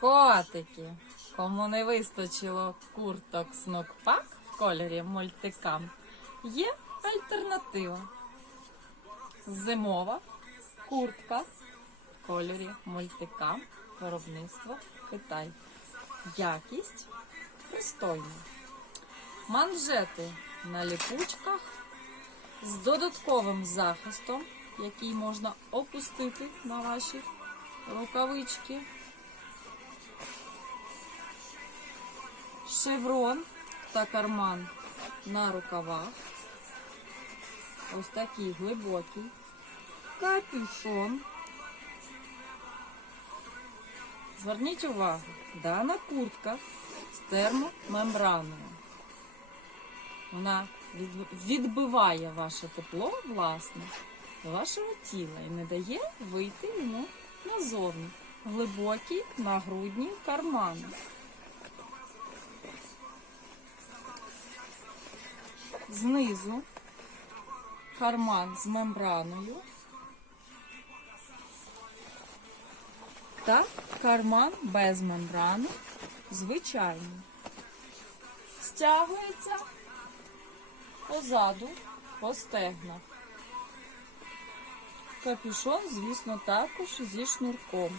Котики, кому не вистачило курток снокпак в кольорі мультикам, є альтернатива. Зимова куртка в кольорі мультикам, виробництво Китай. Якість пристойна. Манжети на ліпучках з додатковим захистом, який можна опустити на ваші рукавички. Шеврон та карман на рукавах. Ось такий глибокий. Капюшон. Зверніть увагу, дана куртка з термомембраною. Вона відбиває ваше тепло, власне, до вашого тіла і не дає вийти йому назовні. Глибокі нагрудні кармани. Знизу карман з мембраною та карман без мембрани звичайний. Стягується позаду по стегнах. Капюшон, звісно, також зі шнурком.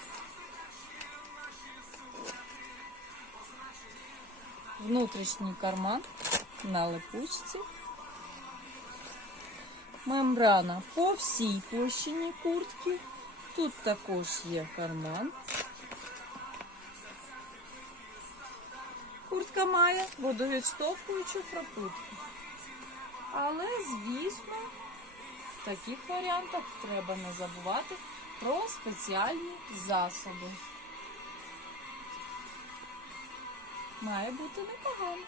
Внутрішній карман на липучці. Мембрана по всій площині куртки. Тут також є карман. Куртка має водовідштовхуючу пропутку. Але, звісно, в таких варіантах треба не забувати про спеціальні засоби. Має бути непогано.